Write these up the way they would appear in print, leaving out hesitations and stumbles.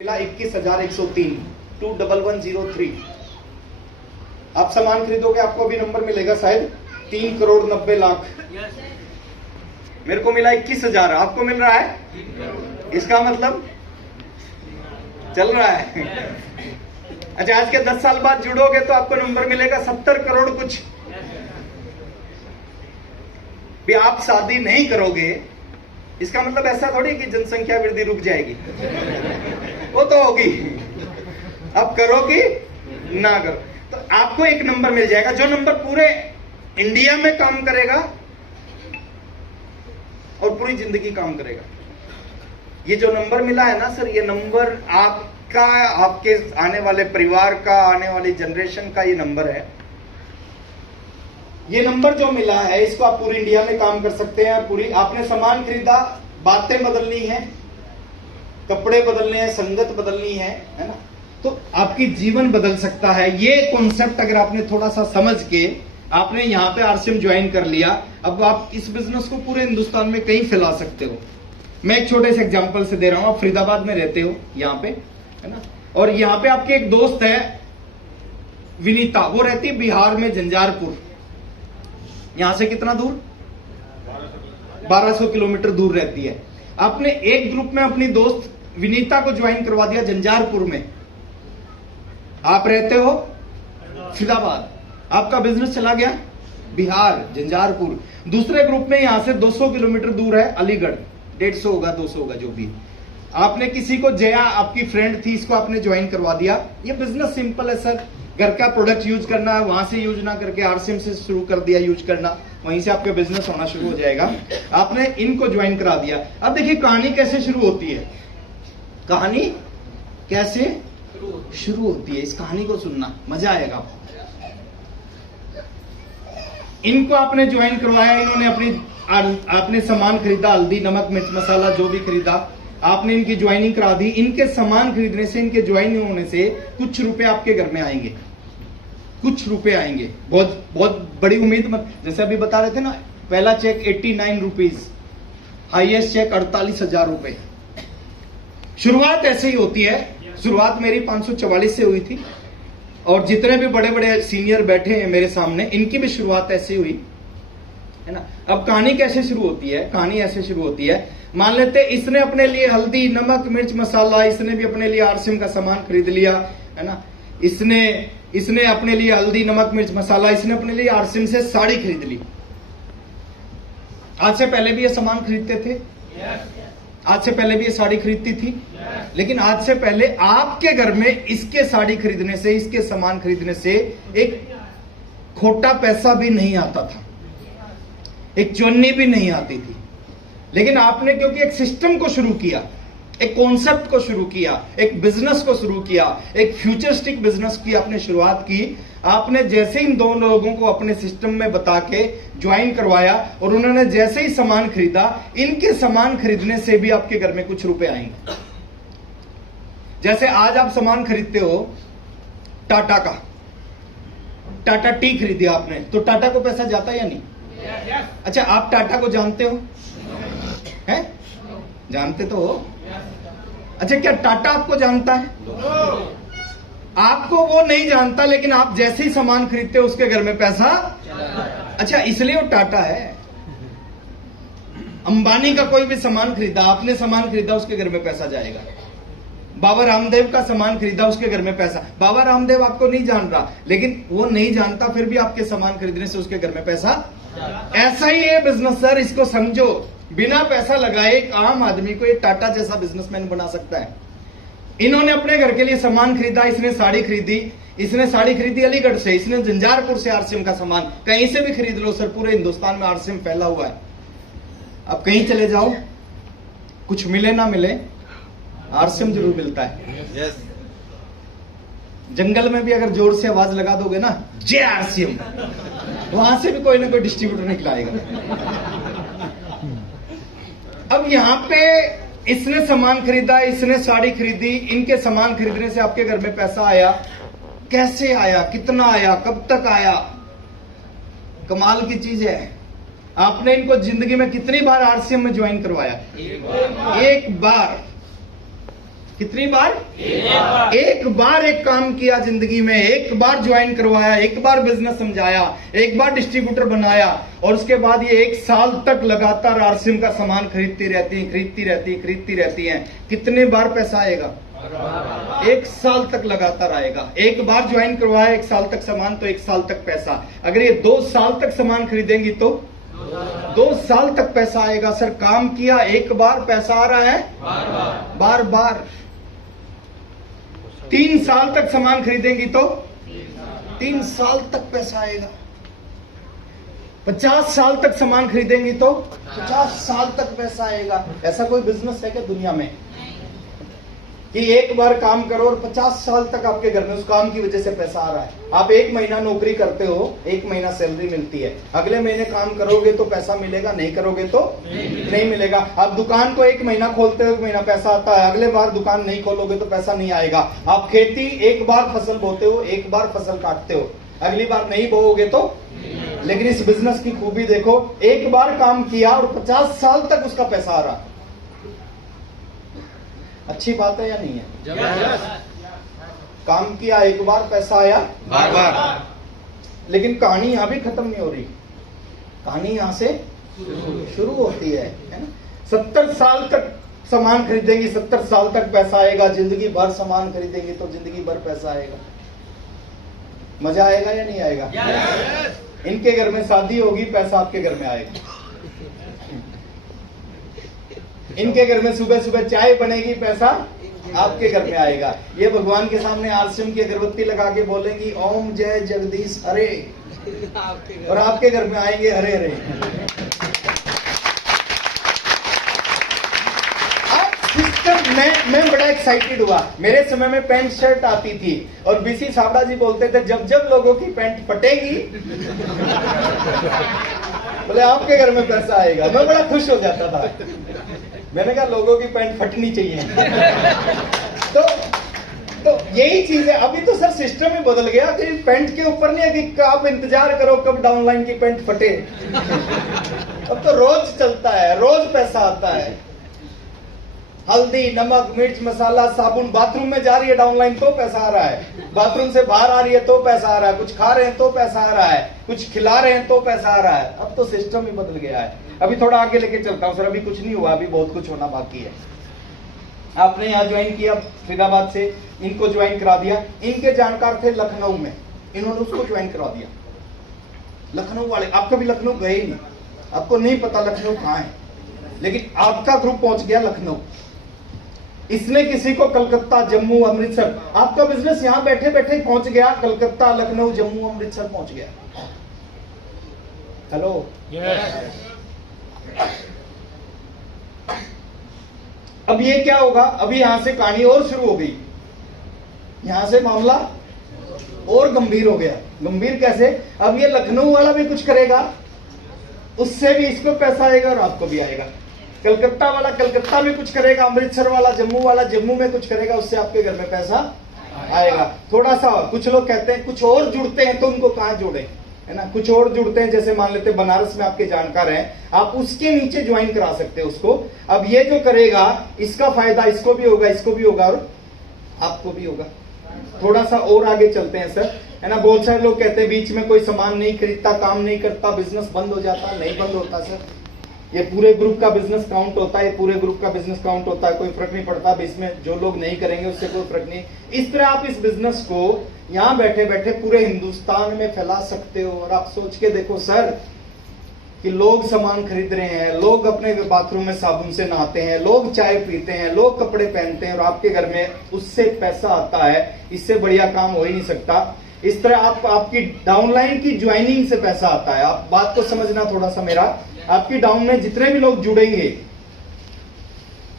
मिला 21,103 21103। आप सामान खरीदोगे आपको अभी नंबर मिलेगा शायद 3,90,00,000। मेरे को मिला 21,000, आपको मिल रहा है, इसका मतलब चल रहा है। अच्छा, आज के 10 साल बाद जुड़ोगे तो आपको नंबर मिलेगा 70 करोड़ कुछ। भी आप शादी नहीं करोगे इसका मतलब ऐसा थोड़ी कि जनसंख्या वृद्धि रुक जाएगी, वो तो होगी। अब करो कि ना करो, तो आपको एक नंबर मिल जाएगा जो नंबर पूरे इंडिया में काम करेगा और पूरी जिंदगी काम करेगा। ये जो नंबर मिला है ना सर, ये नंबर आपका, आपके आने वाले परिवार का, आने वाली जनरेशन का ये नंबर है। ये नंबर जो मिला है इसको आप पूरी इंडिया में काम कर सकते हैं। पूरी आपने सामान खरीदा, बातें बदलनी है, कपड़े बदलने हैं, संगत बदलनी है ना, तो आपकी जीवन बदल सकता है। ये कॉन्सेप्ट अगर आपने थोड़ा सा समझ के आपने यहाँ पे आरसीएम ज्वाइन कर लिया, अब आप इस बिजनेस को पूरे हिंदुस्तान में कहीं फैला सकते हो। मैं एक छोटे से एग्जांपल से दे रहा हूं। आप फरीदाबाद में रहते हो यहाँ पे, है ना, और यहाँ पे आपके एक दोस्त है विनीता, वो रहती है बिहार में झंझारपुर। यहां से कितना दूर? 1200 किलोमीटर दूर रहती है। आपने एक ग्रुप में अपनी दोस्त विनीता को ज्वाइन करवा दिया झंझारपुर में। आप रहते हो फरीदाबाद, आपका बिजनेस चला गया बिहार झंझारपुर। दूसरे ग्रुप में यहां से 200 किलोमीटर दूर है अलीगढ़, 150 होगा 200 होगा जो भी। आपने किसी को, जया आपकी फ्रेंड थी, इसको आपने ज्वाइन करवा दिया। ये बिजनेस सिंपल है सर, घर का प्रोडक्ट यूज करना है, वहां से यूज ना करके आरसीएम से शुरू कर दिया यूज करना, वहीं से आपका बिजनेस होना शुरू हो जाएगा। आपने इनको ज्वाइन करा दिया। अब देखिए कहानी कैसे शुरू होती है, कहानी कैसे शुरू होती है, इस कहानी को सुनना मजा आएगा आपको। इनको आपने ज्वाइन करवाया, इन्होंने आपने सामान खरीदा, हल्दी नमक मिर्च मसाला जो भी खरीदा, आपने इनकी ज्वाइनिंग करा दी। इनके सामान खरीदने से, इनके ज्वाइन होने से कुछ रुपए आपके घर में आएंगे, कुछ रुपए आएंगे। बहुत बहुत बड़ी उम्मीद मत, जैसे अभी बता रहे थे ना, पहला चेक 89 रुपीज, हाईएस्ट चेक 48,000 रुपए। शुरुआत ऐसे ही होती है। शुरुआत मेरी 544 से हुई थी, और जितने भी बड़े बड़े सीनियर बैठे हैं मेरे सामने, इनकी भी शुरुआत ऐसे हुई, है ना। अब कहानी कैसे शुरू होती है? कहानी ऐसे शुरू होती है, मान लेते इसने अपने लिए हल्दी नमक मिर्च मसाला, इसने भी अपने लिए आरसीएम का सामान खरीद लिया, है ना। इसने अपने लिए हल्दी नमक मिर्च मसाला, इसने अपने लिए आरसीएम से साड़ी खरीद ली। आज से पहले भी ये सामान खरीदते थे, आज से पहले भी ये साड़ी खरीदती थी, लेकिन आज से पहले आपके घर में इसके साड़ी खरीदने से, इसके सामान खरीदने से एक खोटा पैसा भी नहीं आता था, एक चुन्नी भी नहीं आती थी। लेकिन आपने क्योंकि एक सिस्टम को शुरू किया, एक कॉन्सेप्ट को शुरू किया, एक बिजनेस को शुरू किया, एक फ्यूचरिस्टिक बिजनेस की आपने शुरुआत की। आपने जैसे इन दोनों लोगों को अपने सिस्टम में बता के ज्वाइन करवाया, और उन्होंने जैसे ही सामान खरीदा, इनके सामान खरीदने से भी आपके घर में कुछ रुपए आएंगे। जैसे आज आप सामान खरीदते हो टाटा का, टाटा टी खरीदिया आपने, तो टाटा को पैसा जाता है या नहीं? अच्छा, आप टाटा को जानते हो? हैं? जानते तो हो। अच्छा, क्या टाटा आपको जानता है? आपको वो नहीं जानता, लेकिन आप जैसे ही सामान खरीदते हो उसके घर में पैसा। अच्छा, इसलिए वो टाटा है। अंबानी का कोई भी सामान खरीदा, आपने सामान खरीदा, उसके घर में पैसा जाएगा। बाबा रामदेव का सामान खरीदा, उसके घर में पैसा। बाबा रामदेव आपको नहीं जान रहा, लेकिन वो नहीं जानता, फिर भी आपके सामान खरीदने से उसके घर में पैसा। ऐसा ही है बिजनेस सर, इसको समझो। बिना पैसा लगाए एक आम आदमी को एक टाटा जैसा बिजनेसमैन बना सकता है। इन्होंने अपने घर के लिए सामान खरीदा, इसने साड़ी खरीदी, इसने साड़ी खरीदी अलीगढ़ से, इसने झंझारपुर से आरसीएम का सामान, कहीं से भी खरीद लो सर, पूरे हिंदुस्तान में आरसीएम फैला हुआ है। अब कहीं चले जाओ, कुछ मिले ना मिले, आरसीएम जरूर मिलता है। जंगल में भी अगर जोर से आवाज लगा दोगे ना, जय आरसीएम, वहां से भी कोई ना कोई डिस्ट्रीब्यूटर निकलाएगा। अब यहाँ पे इसने सामान खरीदा, इसने साड़ी खरीदी, इनके सामान खरीदने से आपके घर में पैसा आया। कैसे आया, कितना आया, कब तक आया? कमाल की चीज है। आपने इनको जिंदगी में कितनी बार आरसीएम में ज्वाइन करवाया? एक बार। कितनी बार? एक बार एक काम किया जिंदगी में, एक बार ज्वाइन करवाया, एक बार बिजनेस समझाया, एक बार डिस्ट्रीब्यूटर बनाया, और उसके बाद ये 1 साल तक लगातार आरसीएम का सामान खरीदती रहती हैं। कितने बार पैसा आएगा? 1 साल तक लगातार आएगा। एक बार ज्वाइन करवाया, 1 साल तक सामान, तो 1 साल तक पैसा। अगर ये 2 साल तक सामान खरीदेंगी तो 2 साल तक पैसा आएगा। सर काम किया, एक बार पैसा आ रहा है बार बार। 3 साल तक सामान खरीदेंगी तो 3 साल तक पैसा आएगा। 50 साल तक सामान खरीदेंगी तो 50 साल तक पैसा आएगा। ऐसा कोई बिजनेस है क्या दुनिया में कि एक बार काम करो और 50 साल तक आपके घर में उस काम की वजह से पैसा आ रहा है? आप 1 महीना नौकरी करते हो, 1 महीना सैलरी मिलती है, अगले महीने काम करोगे तो पैसा मिलेगा, नहीं करोगे तो नहीं मिलेगा। आप दुकान को 1 महीना खोलते हो, 1 महीना पैसा आता है, अगले बार दुकान नहीं खोलोगे तो पैसा नहीं आएगा। आप खेती 1 बार फसल बोते हो, 1 बार फसल काटते हो, अगली बार नहीं बोओगे तो। लेकिन इस बिजनेस की खूबी देखो, 1 बार काम किया और 50 साल तक उसका पैसा आ रहा। अच्छी बात है या नहीं है? काम किया, 1 बार पैसा आया बार बार। लेकिन कहानी यहां भी खत्म नहीं हो रही, कहानी यहां से शुरू होती है ना? 70 साल तक सामान खरीदेंगी, 70 साल तक पैसा आएगा। जिंदगी भर सामान खरीदेंगे तो जिंदगी भर पैसा आएगा। मजा आएगा या नहीं आएगा? इनके घर में शादी होगी, पैसा आपके घर में आएगा। इनके घर में सुबह सुबह चाय बनेगी, पैसा आपके घर में आएगा। ये भगवान के सामने आरसीएम की अगरबत्ती लगा के बोलेंगी ओम जय जगदीश हरे, और आपके घर में आएंगे हरे हरे। मैं बड़ा एक्साइटेड हुआ। मेरे समय में पैंट शर्ट आती थी और बीसी साबड़ा जी बोलते थे जब जब लोगों की पैंट फटेगी बोले आपके घर में पैसा आएगा। मैं बड़ा खुश हो जाता था। मैंने कहा लोगों की पैंट फटनी चाहिए। तो यही चीज है। अभी तो सर सिस्टम ही बदल गया कि पैंट के ऊपर नहीं है कि आप इंतजार करो कब डाउनलाइन की पैंट फटे। अब तो रोज चलता है, रोज पैसा आता है। हल्दी, नमक, मिर्च, मसाला, साबुन, बाथरूम में जा रही है डाउनलाइन तो पैसा आ रहा है, बाथरूम से बाहर आ रही है तो पैसा आ रहा है, कुछ खा रहे हैं तो पैसा आ रहा है, कुछ खिला रहे हैं तो पैसा आ रहा है। अब तो सिस्टम ही बदल गया है। अभी थोड़ा आगे लेके चलता हूँ सर, अभी कुछ नहीं हुआ, अभी बहुत कुछ होना बाकी है। आपने यहाँ ज्वाइन किया फरीदाबाद से, इनको ज्वाइन करा दिया। इनके जानकार थे लखनऊ में, इन्होंने उसको ज्वाइन करा दिया। लखनऊ वाले, आप कभी लखनऊ गए नहीं, आपको नहीं पता लखनऊ कहाँ है, लेकिन आपका ग्रुप पहुंच गया लखनऊ। इसने किसी को कलकत्ता, जम्मू, अमृतसर, आपका बिजनेस यहां बैठे बैठे पहुंच गया कलकत्ता, लखनऊ, जम्मू, अमृतसर पहुंच गया। हेलो, अब ये क्या होगा? अभी यहां से कहानी और शुरू हो गई, यहां से मामला और गंभीर हो गया। गंभीर कैसे? अब ये लखनऊ वाला भी कुछ करेगा, उससे भी इसको पैसा आएगा और आपको भी आएगा। कलकत्ता वाला कलकत्ता में कुछ करेगा, अमृतसर वाला जम्मू में कुछ करेगा, उससे आपके घर में पैसा आएगा। थोड़ा सा कुछ लोग कहते हैं कुछ और जुड़ते हैं, तो उनको कहां जोड़े, है ना? कुछ और जुड़ते हैं, जैसे मान लेते बनारस में आपके जानकार हैं, आप उसके नीचे ज्वाइन करा सकते हैं उसको। अब ये जो करेगा इसका फायदा इसको भी होगा, इसको भी होगा और आपको भी होगा। थोड़ा सा और आगे चलते हैं सर, है ना? बहुत सारे लोग कहते हैं बीच में कोई सामान नहीं खरीदता, काम नहीं करता, बिजनेस बंद हो जाता। नहीं बंद होता सर, ये पूरे ग्रुप का बिजनेस काउंट होता है, पूरे ग्रुप का बिजनेस काउंट होता है, कोई फर्क नहीं पड़ता। इसमें जो लोग नहीं करेंगे उससे कोई फर्क नहीं। इस तरह आप इस बिजनेस को यहाँ बैठे बैठे पूरे हिंदुस्तान में फैला सकते हो। और आप सोच के देखो सर कि लोग सामान खरीद रहे हैं, लोग अपने बाथरूम में साबुन से नहाते हैं, लोग चाय पीते हैं, लोग कपड़े पहनते हैं, और आपके घर में उससे पैसा आता है। इससे बढ़िया काम हो ही नहीं सकता। इस तरह आपकी डाउनलाइन की ज्वाइनिंग से पैसा आता है। आप बात को समझना थोड़ा सा मेरा, आपकी डाउन में जितने भी लोग जुड़ेंगे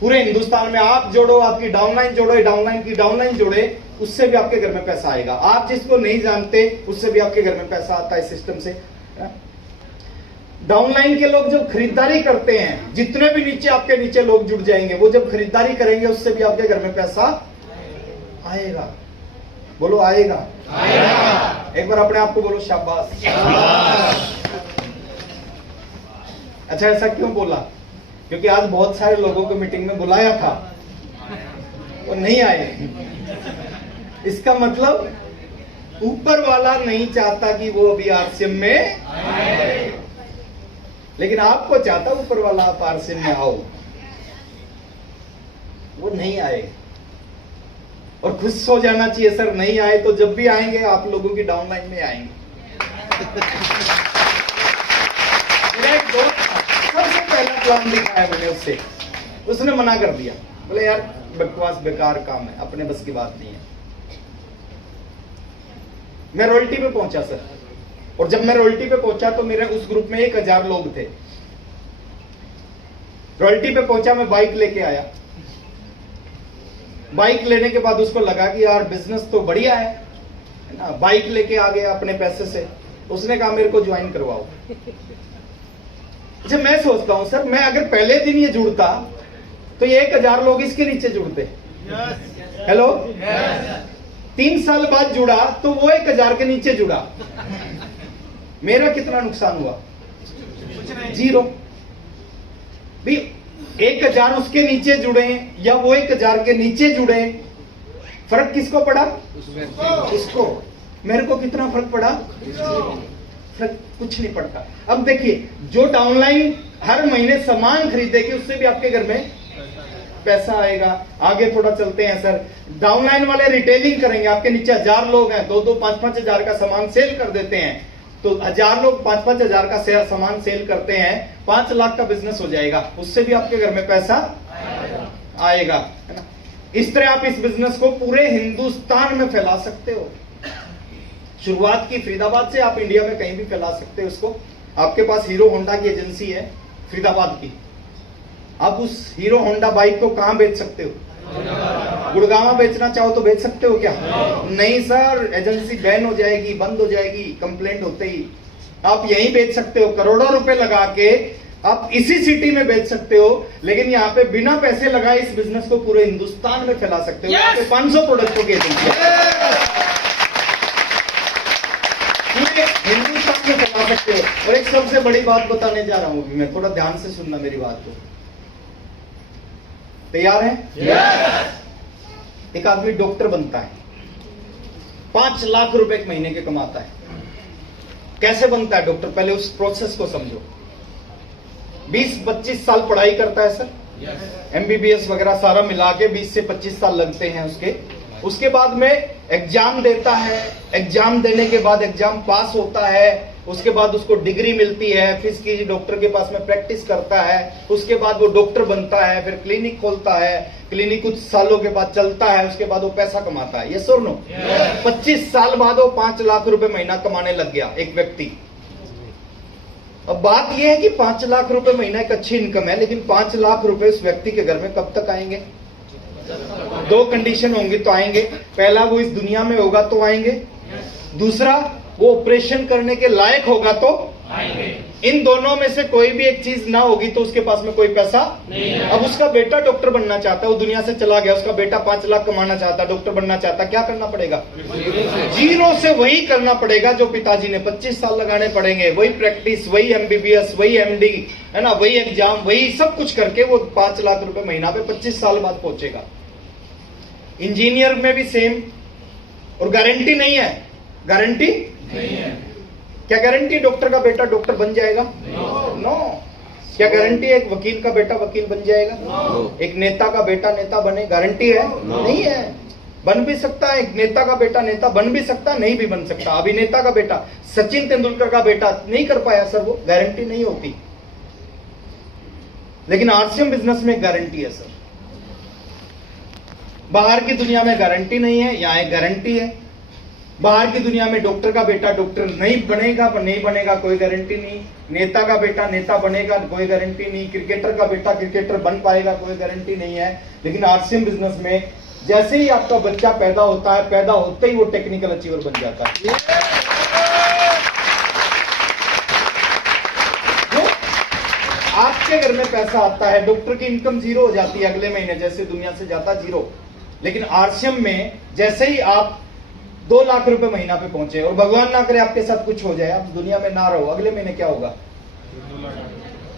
पूरे हिंदुस्तान में, आप जोड़ो, आपकी डाउनलाइन जोड़ो, डाउनलाइन की डाउनलाइन जोड़े, उससे भी आपके घर में पैसा आएगा। आप जिसको नहीं जानते उससे भी आपके घर में पैसा आता है सिस्टम से। डाउनलाइन के लोग जब खरीदारी करते हैं, जितने भी नीचे आपके नीचे लोग जुड़ जाएंगे, वो जब खरीदारी करेंगे उससे भी आपके घर में पैसा आएगा। बोलो आएगा, आएगा। एक बार अपने आप को बोलो शाबाश। अच्छा, ऐसा क्यों बोला? क्योंकि आज बहुत सारे लोगों को मीटिंग में बुलाया था, वो नहीं आए। इसका मतलब ऊपर वाला नहीं चाहता कि वो अभी आरसीएम में आए, लेकिन आपको चाहता ऊपर वाला आप आरसीएम में आओ। वो नहीं आए और खुश हो जाना चाहिए, सर नहीं आए तो जब भी आएंगे आप लोगों की डाउनलाइन में आएंगे। मेरा एक दोस्त सबसे पहला प्लान दिखाया मैंने उससे, उसने मना कर दिया, बोले यार बकवास बेकार काम है, अपने बस की बात नहीं है। मैं रॉयल्टी पे पहुंचा सर, और जब मैं रॉयल्टी पे पहुंचा तो मेरे उस ग्रुप में 1000 लोग थे। रॉयल्टी पे पहुंचा, मैं बाइक लेके आया। बाइक लेने के बाद उसको लगा कि यार बिजनेस तो बढ़िया है ना, बाइक लेके आ गया अपने पैसे से। उसने कहा मेरे को ज्वाइन करवाओ। जब मैं सोचता हूं सर, मैं अगर पहले दिन ये जुड़ता तो ये 1000 लोग इसके नीचे जुड़ते। हेलो, 3 साल बाद जुड़ा तो वो 1000 के नीचे जुड़ा। मेरा कितना नुकसान हुआ? 0 भी। 1000 उसके नीचे जुड़े या वो 1000 के नीचे जुड़े, फर्क किसको पड़ा? उसको। मेरे को कितना फर्क पड़ा? फर्क कुछ नहीं पड़ता। अब देखिए, जो डाउनलाइन हर महीने सामान खरीदेगी उससे भी आपके घर में पैसा आएगा। आगे थोड़ा चलते हैं सर। डाउनलाइन वाले रिटेलिंग करेंगे, आपके नीचे 1000 लोग हैं, 2-2, 5-5 हजार का सामान सेल कर देते हैं। तो 1000 लोग 5-5 हजार का सामान सेल करते हैं, 5 लाख का बिजनेस हो जाएगा, उससे भी आपके घर में पैसा आएगा, है ना। इस तरह आप इस बिजनेस को पूरे हिंदुस्तान में फैला सकते हो। शुरुआत की फरीदाबाद से, आप इंडिया में कहीं भी फैला सकते हो इसको। आपके पास हीरो होंडा की एजेंसी है फरीदाबाद की, आप उस हीरो होंडा बाइक को कहां बेच सकते हो? गुड़गांव बेचना चाहो तो बेच सकते हो क्या? नहीं सर, एजेंसी बैन हो जाएगी, बंद हो जाएगी कंप्लेंट होते ही। आप यहीं बेच सकते हो, करोड़ों रुपए लगा के आप इसी सिटी में बेच सकते हो, लेकिन यहाँ पे बिना पैसे लगाए इस बिजनेस को पूरे हिंदुस्तान में फैला सकते हो। यहाँ पे 500 प्रोडक्टों की एजेंसी पूरे हिंदुस्तान में फैला सकते हो। और एक सबसे बड़ी बात बताने जा रहा हूं, मैं थोड़ा ध्यान से सुनना मेरी बात को। तैयार है? एक आदमी डॉक्टर बनता है, 5 लाख रुपए एक महीने के कमाता है। कैसे बनता है डॉक्टर? पहले उस प्रोसेस को समझो। 20-25 साल पढ़ाई करता है सर, एमबीबीएस वगैरह सारा मिला के 20 से 25 साल लगते हैं उसके बाद में एग्जाम देता है। एग्जाम देने के बाद एग्जाम पास होता है, उसके बाद उसको डिग्री मिलती है, फिर इसकी डॉक्टर के पास में प्रैक्टिस करता है। उसके बाद वो डॉक्टर बनता है, फिर क्लिनिक खोलता है, क्लिनिक कुछ सालों के बाद चलता है, उसके बाद वो पैसा कमाता है। यस और नो? 25 साल बाद वो 5 लाख रुपए महीना कमाने लग गया एक व्यक्ति। अब बात यह है कि 5 लाख रुपए महीना एक अच्छी इनकम है, लेकिन 5 लाख रुपए उस व्यक्ति के घर में कब तक आएंगे? 2 कंडीशन होंगी तो आएंगे। पहला, वो इस दुनिया में होगा तो आएंगे। दूसरा, वो ऑपरेशन करने के लायक होगा तो आएंगे। इन दोनों में से कोई भी एक चीज ना होगी तो उसके पास में कोई पैसा नहीं है। अब उसका बेटा डॉक्टर बनना चाहता है, वो दुनिया से चला गया, उसका बेटा 5 लाख कमाना चाहता है, डॉक्टर बनना चाहता है, क्या करना पड़ेगा? 0 से वही करना पड़ेगा जो पिताजी ने 25 साल लगाने पड़ेंगे। वही प्रैक्टिस, वही एमबीबीएस, वही एमडी, है ना, वही एग्जाम, वही सब कुछ करके वो 5 लाख रुपए महीना पे 25 साल बाद पहुंचेगा। इंजीनियर में भी सेम। और गारंटी नहीं है, गारंटी नहीं है। क्या गारंटी डॉक्टर का बेटा डॉक्टर बन जाएगा? नो। क्या गारंटी एक वकील का बेटा वकील बन जाएगा? एक नेता का बेटा नेता बने, गारंटी है? नहीं है। बन भी सकता है, एक नेता का बेटा नेता बन भी सकता है, नहीं भी बन सकता। अभिनेता का बेटा, सचिन तेंदुलकर का बेटा नहीं कर पाया सर, वो गारंटी नहीं होती। लेकिन आरसीएम बिजनेस में गारंटी है सर। बाहर की दुनिया में गारंटी नहीं है, यहां एक गारंटी है। बाहर की दुनिया में डॉक्टर का बेटा डॉक्टर नहीं बनेगा कोई गारंटी नहीं। नेता का बेटा नेता बनेगा, कोई गारंटी नहीं। क्रिकेटर का बेटा क्रिकेटर बन पाएगा, कोई गारंटी नहीं है। लेकिन आरसीएम बिजनेस में जैसे ही आपका बच्चा पैदा होता है, पैदा होते ही वो टेक्निकल अचीवर बन जाता है। आपके घर में पैसा आता है, डॉक्टर की इनकम 0 हो जाती है अगले महीने, जैसे दुनिया से जाता 0। लेकिन आरसीएम में जैसे ही आप 2 लाख रुपए महीना पे पहुंचे, और भगवान ना करे आपके साथ कुछ हो जाए, आप दुनिया में ना रहो, अगले महीने क्या होगा?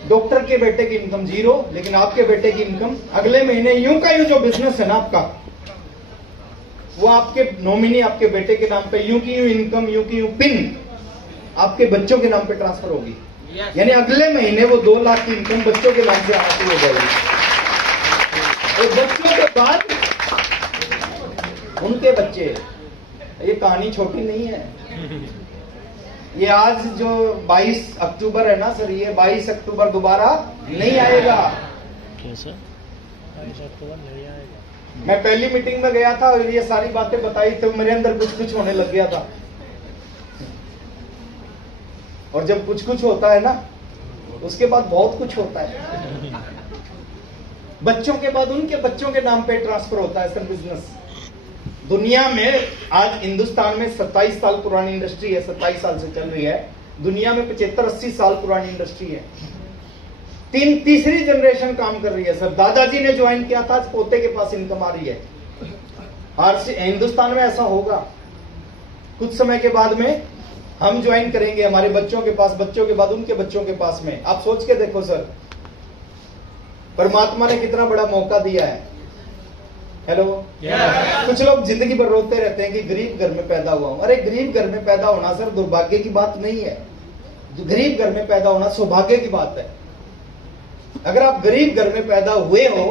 डॉक्टर के बेटे की इनकम 0, लेकिन आपके बेटे की इनकम अगले महीने यूं का यूं जो बिजनेस है ना आपका, वो आपके नॉमिनी आपके बेटे के नाम पे यूं की यूं इनकम, यूं की यूं पिन आपके बच्चों के नाम पे ट्रांसफर होगी। यानी अगले महीने वो 2 लाख की इनकम बच्चों के नाम से हासिल हो जाएगी। और बच्चों के बाद उनके बच्चे, ये कहानी छोटी नहीं है। ये आज जो 22 अक्टूबर है ना सर, ये 22 अक्टूबर दोबारा नहीं आएगा। कैसा 22 अक्टूबर नहीं आएगा? मैं पहली मीटिंग में गया था और ये सारी बातें बताई तो मेरे अंदर कुछ कुछ होने लग गया था। और जब कुछ कुछ होता है ना, उसके बाद बहुत कुछ होता है। बच्चों के बाद उनके बच्चों के नाम पे ट्रांसफर होता है सर बिजनेस। दुनिया में आज हिंदुस्तान में 27 साल पुरानी इंडस्ट्री है, 27 साल से चल रही है। दुनिया में 75-80 साल पुरानी इंडस्ट्री है। तीसरी जनरेशन काम कर रही है सर। दादाजी ने ज्वाइन किया था, आज पोते के पास इनकम आ रही है। आज हिंदुस्तान में ऐसा होगा। कुछ समय के बाद में हम ज्वाइन करेंगे, हमारे बच्चों के पास, बच्चों के बाद उनके बच्चों के पास में। आप सोच के देखो सर, परमात्मा ने कितना बड़ा मौका दिया है। हेलो, कुछ लोग जिंदगी भर रोते रहते हैं कि गरीब घर में पैदा हुआ हूं। अरे गरीब घर में पैदा होना सर दुर्भाग्य की बात नहीं है। गरीब घर में पैदा होना सौभाग्य की बात है। अगर आप गरीब घर में पैदा हुए हो,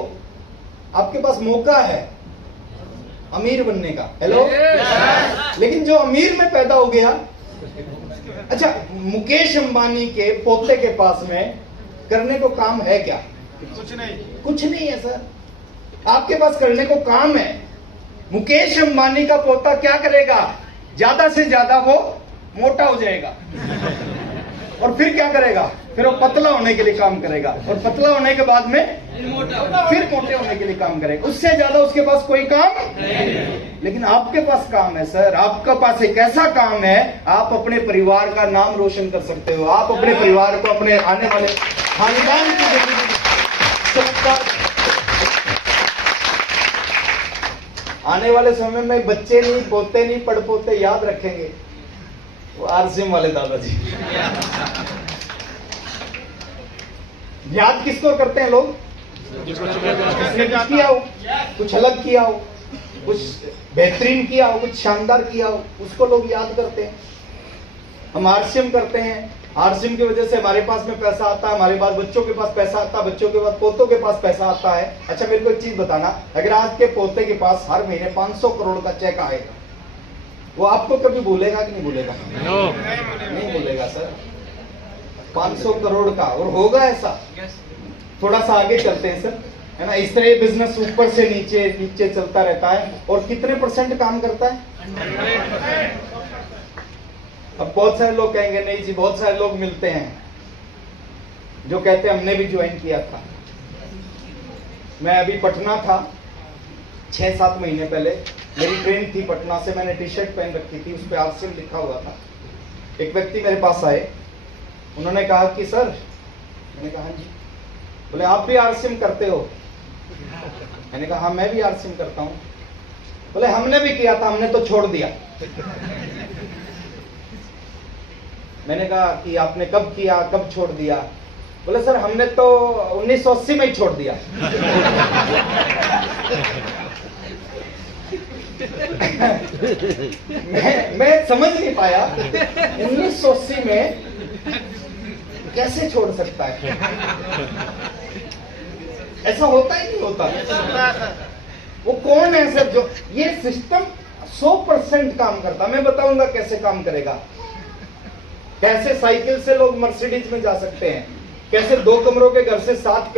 आपके पास मौका है अमीर बनने का। हेलो, लेकिन जो अमीर में पैदा हो गया, अच्छा मुकेश अंबानी के पोते के पास में करने को काम है क्या? कुछ नहीं है सर। आपके पास करने को काम है। मुकेश अंबानी का पोता क्या करेगा? ज्यादा से ज्यादा वो मोटा हो जाएगा। और फिर क्या करेगा? फिर वो पतला होने के लिए काम करेगा। और पतला होने के बाद में फिर मोटे होने के लिए काम करेगा। उससे ज्यादा उसके पास कोई काम नहीं। लेकिन आपके पास काम है सर। आपके पास एक ऐसा काम है, आप अपने परिवार का नाम रोशन कर सकते हो। आप अपने परिवार को, अपने आने वाले खानदान की आने वाले समय में बच्चे नहीं, पोते नहीं, पड़पोते याद रखेंगे वो आरसीएम वाले दादाजी। याद किसको करते हैं लोग? जिसने कुछ किया हो, कुछ अलग किया हो, कुछ बेहतरीन किया हो, कुछ शानदार किया हो, उसको लोग याद करते हैं। हम आरसीएम करते हैं। आरसीएम की वजह से हमारे पास में पैसा आता है, हमारे बाद बच्चों के पास पैसा आता है, बच्चों के बाद पोतों के पास पैसा आता है। अच्छा मेरे को एक चीज बताना, अगर आज के पोते के पास हर महीने 500 करोड़ का चेक आएगा, वो आपको कभी भूलेगा कि नहीं भूलेगा? नहीं भूलेगा सर। 500 करोड़ का, और होगा ऐसा। थोड़ा सा आगे चलते हैं सर, है ना। इस तरह ये बिजनेस ऊपर से नीचे नीचे चलता रहता है। और कितने % काम करता है? 100%। अब बहुत सारे लोग कहेंगे नहीं जी, बहुत सारे लोग मिलते हैं जो कहते हैं हमने भी ज्वाइन किया था। मैं अभी पटना था 6-7 महीने पहले, मेरी ट्रेन थी पटना से। मैंने टी शर्ट पहन रखी थी, उस पर आरसीएम लिखा हुआ था। एक व्यक्ति मेरे पास आए, उन्होंने कहा कि सर, मैंने कहा हाँ जी। बोले आप भी आरसीएम करते हो? मैंने कहा हाँ मैं भी आरसीएम करता हूँ। बोले हमने भी किया था, हमने तो छोड़ दिया। मैंने कहा कि आपने कब किया, कब छोड़ दिया? बोले सर हमने तो 1980 में ही छोड़ दिया। मैं समझ नहीं पाया 1980 में कैसे छोड़ सकता है। ऐसा होता ही नहीं होता। वो कौन है सर जो ये सिस्टम 100% काम करता? मैं बताऊंगा कैसे काम करेगा। कैसे साइकिल से लोग मर्सिडीज में जा सकते हैं, कैसे 2 कमरों के घर से 7